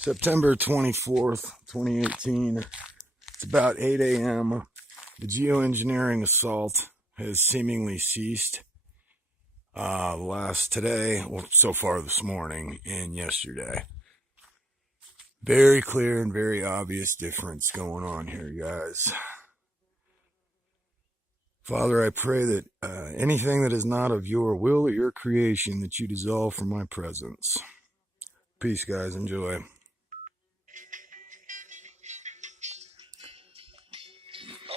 September 24th, 2018. It's about 8 a.m. The geoengineering assault has seemingly ceased. Today, well, so far this morning and yesterday. Very clear and very obvious difference going on here, guys. Father, I pray that anything that is not of your will or your creation, that you dissolve from my presence. Peace, guys. Enjoy.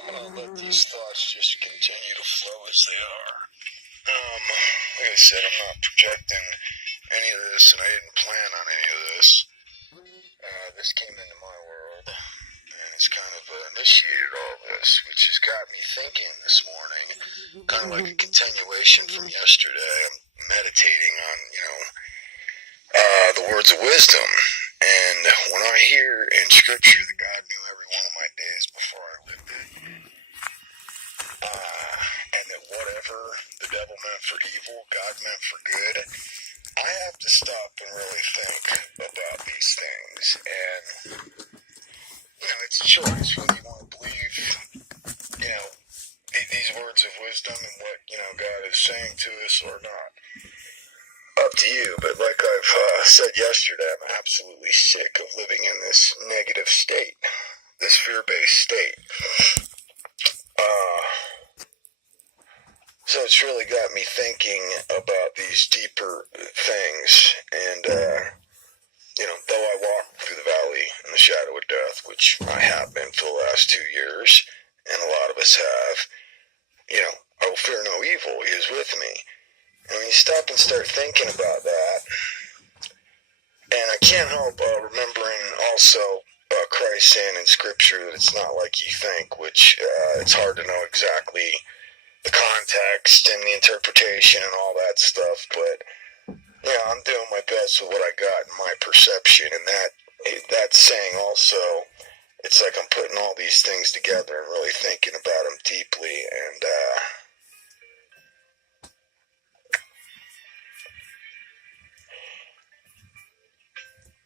I'm gonna let these thoughts just continue to flow as they are. Like I said, I'm not projecting any of this, and I didn't plan on any of this. This came into my world, and it's kind of initiated all this, which has got me thinking this morning, kind of like a continuation from yesterday. I'm meditating on, the words of wisdom. And when I hear in Scripture that God knew every one of my days before I lived it, and that whatever the devil meant for evil, God meant for good, I have to stop and really think about these things. And, it's a choice whether you want to believe, these words of wisdom and what, God is saying to us or not. Up to you, but like I've said yesterday, I'm absolutely sick of living in this negative state, this fear-based state. So it's really got me thinking about these deeper things, and, though I walk through the valley in the shadow of death, which I have been for the last 2 years, and a lot of us have, I will fear no evil, he is with me. And when you stop and start thinking about that, and I can't help remembering also Christ saying in Scripture that it's not like you think, which it's hard to know exactly the context and the interpretation and all that stuff, but I'm doing my best with what I got in my perception, and that's saying also, it's like I'm putting all these things together and really thinking about them deeply, and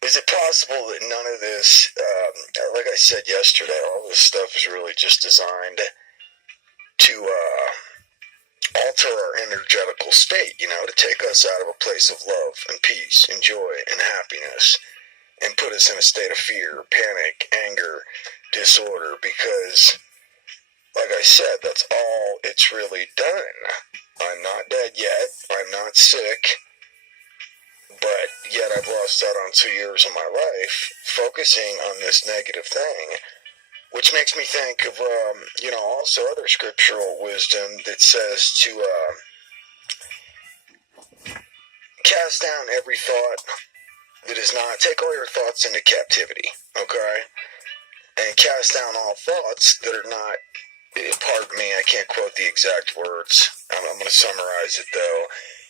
is it possible that none of this, like I said yesterday, all this stuff is really just designed to alter our energetical state, to take us out of a place of love and peace and joy and happiness and put us in a state of fear, panic, anger, disorder, because, like I said, that's all it's really done. I'm not dead yet, I'm not sick, but yet I've lost out on 2 years of my life focusing on this negative thing, which makes me think of, also other scriptural wisdom that says to cast down every thought that is not, take all your thoughts into captivity, okay? And cast down all thoughts that are not, pardon me, I can't quote the exact words. I'm going to summarize it though.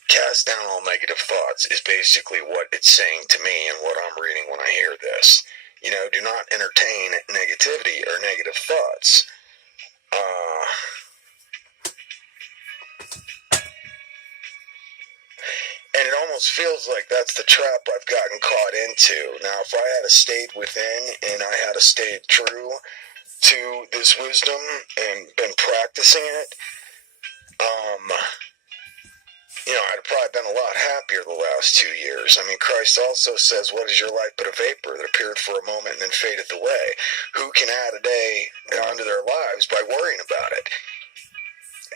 Cast down all negative thoughts is basically what it's saying to me and what I'm reading when I hear this. Do not entertain negativity or negative thoughts. And it almost feels like that's the trap I've gotten caught into. Now, if I had stayed within and I had stayed true to this wisdom and been practicing it, I'd have probably been a lot happier the last 2 years. I mean, Christ also says, what is your life but a vapor that appeared for a moment and then fadeth away? Who can add a day onto their lives by worrying about it?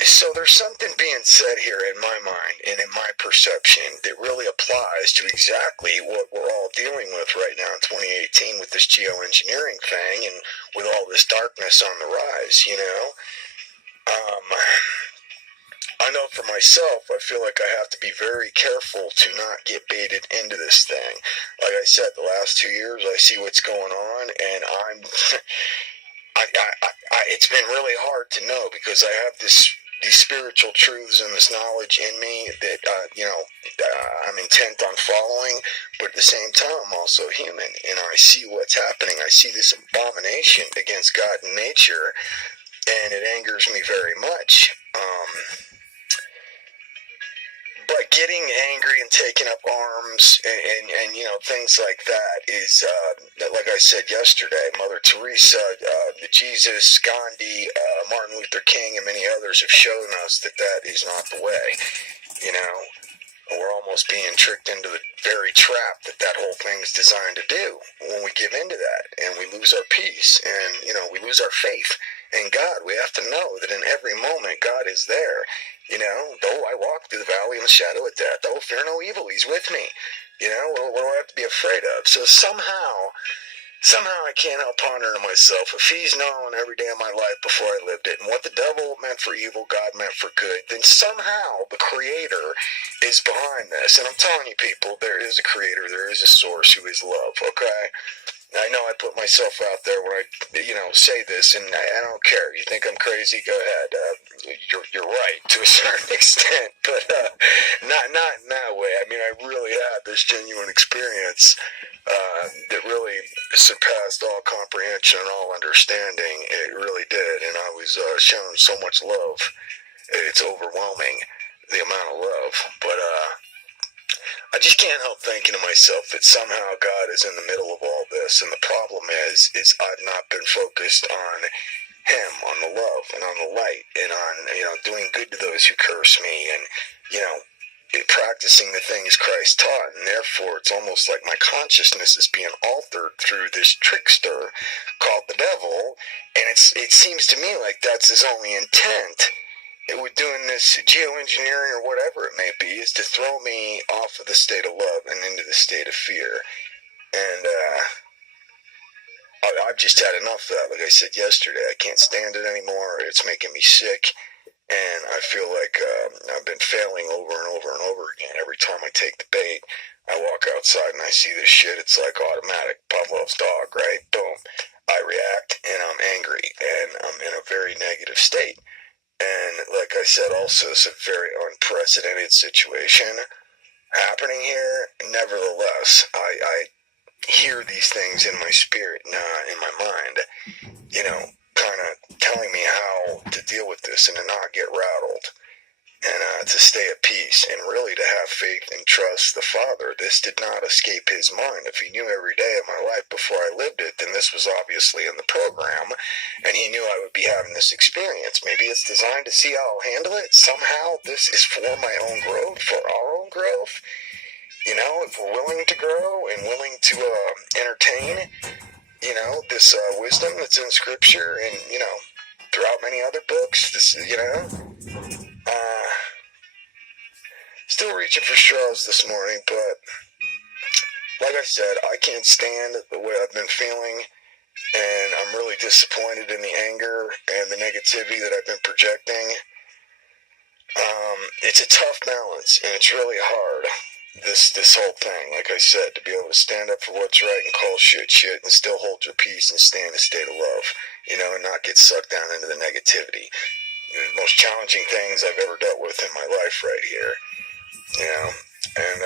So there's something being said here in my mind and in my perception that really applies to exactly what we're all dealing with right now in 2018 with this geoengineering thing and with all this darkness on the rise, I know for myself, I feel like I have to be very careful to not get baited into this thing. Like I said, the last 2 years, I see what's going on, and it's been really hard to know because I have these spiritual truths and this knowledge in me that, I'm intent on following, but at the same time, I'm also human, and I see what's happening. I see this abomination against God and nature, and it angers me very much. But getting angry and taking up arms and things like that is, like I said yesterday, Mother Teresa, Jesus, Gandhi, Martin Luther King, and many others have shown us that that is not the way. You know, we're almost being tricked into the very trap that that whole thing's designed to do when we give into that, and we lose our peace, and we lose our faith in God. We have to know that in every moment God is there. Though I walk through the valley in the shadow of death, oh, fear no evil, He's with me. What do I have to be afraid of? So somehow I can't help pondering to myself, if He's known every day of my life before I lived it, and what the devil meant for evil, God meant for good, then somehow the Creator is behind this. And I'm telling you, people, there is a Creator, there is a source who is love, okay? I know I put myself out there when I, say this, and I don't care. You think I'm crazy? Go ahead. You're right to a certain extent, but not in that way. I mean, I really had this genuine experience that really surpassed all comprehension and all understanding. It really did, and I was shown so much love. It's overwhelming, the amount of love, but I just can't help thinking to myself that somehow God is in the middle of all this, and the problem is I've not been focused on Him, on the love, and on the light, and on doing good to those who curse me, and practicing the things Christ taught, and therefore it's almost like my consciousness is being altered through this trickster called the devil, and it seems to me like that's his only intent. With doing this geoengineering or whatever it may be, is to throw me off of the state of love and into the state of fear. And I've just had enough of that. Like I said yesterday, I can't stand it anymore. It's making me sick, and I feel like I've been failing over and over and over again. Every time I take the bait, I walk outside and I see this shit. It's like automatic. Pavlov's dog, right? Boom. I react, and I'm angry, and I'm in a very negative state. And like I said, also, it's a very unprecedented situation happening here. Nevertheless, I hear these things in my spirit, in my mind, kind of telling me how to deal with this and to not get rattled, and to stay at peace, and really to have faith and trust the Father. This did not escape His mind. If He knew every day of my life before I lived it, then this was obviously in the program, and He knew I would be having this experience. Maybe it's designed to see how I'll handle it. Somehow this is for my own growth, for our own growth. If we're willing to grow and willing to entertain, this wisdom that's in Scripture, and, throughout many other books, this, still reaching for straws this morning, but like I said, I can't stand the way I've been feeling, and I'm really disappointed in the anger and the negativity that I've been projecting. It's a tough balance, and it's really hard, this whole thing, like I said, to be able to stand up for what's right and call shit, and still hold your peace and stay in a state of love, and not get sucked down into the negativity. The most challenging things I've ever dealt with in my life right here. And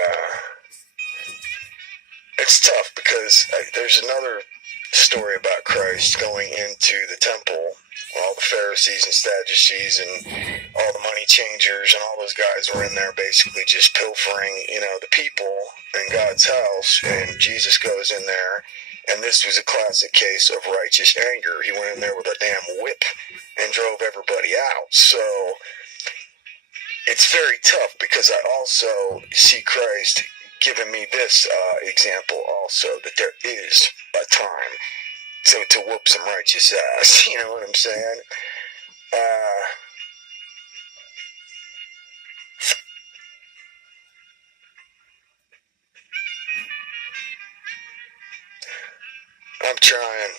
it's tough because there's another story about Christ going into the temple. All the Pharisees and Sadducees and all the money changers and all those guys were in there basically just pilfering, the people in God's house. And Jesus goes in there, and this was a classic case of righteous anger. He went in there with a damn whip and drove everybody out. So it's very tough because I also see Christ giving me this example also, that there is a time to whoop some righteous ass. You know what I'm saying? I'm trying.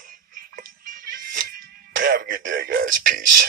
Have a good day, guys. Peace.